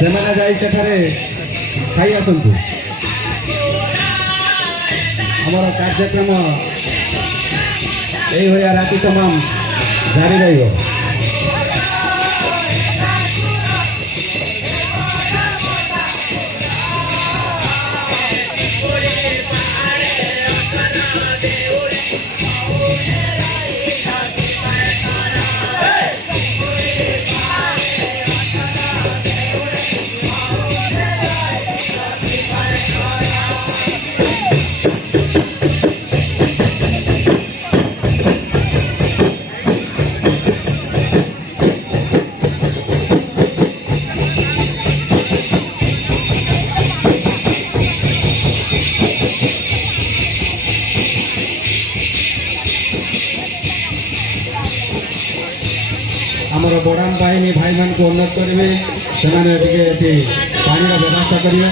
ସେମାନେ ଯାଇ ସେଠାରେ ଖାଇ ଆସନ୍ତୁ। ଆମର କାର୍ଯ୍ୟକ୍ରମ এইভাবে রাতি তমাম জারি রইব। ଆମର ବଡ଼ାମ ବାହିନୀ ଭାଇମାନଙ୍କୁ ଅନୁରୋଧ କରିବେ ସେମାନେ ଟିକେ ଏଠି ପାଣିର ବ୍ୟବସ୍ଥା କରିବେ।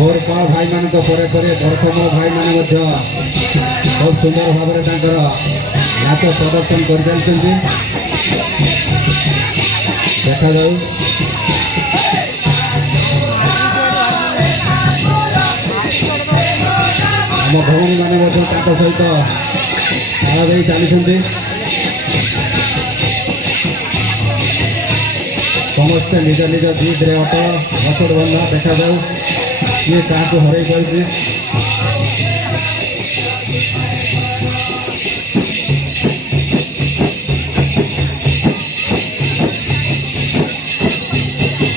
गौरपाल भाई मान पर धरखम भाई मैंने खूब सुंदर भाव में नाच प्रदर्शन कर देखा जाऊ। आम भौणी मैंने सहित ताल दे चली समस्ते निज निज जीद्रे अट रसद बंधा देखा जाऊ किए क्या हर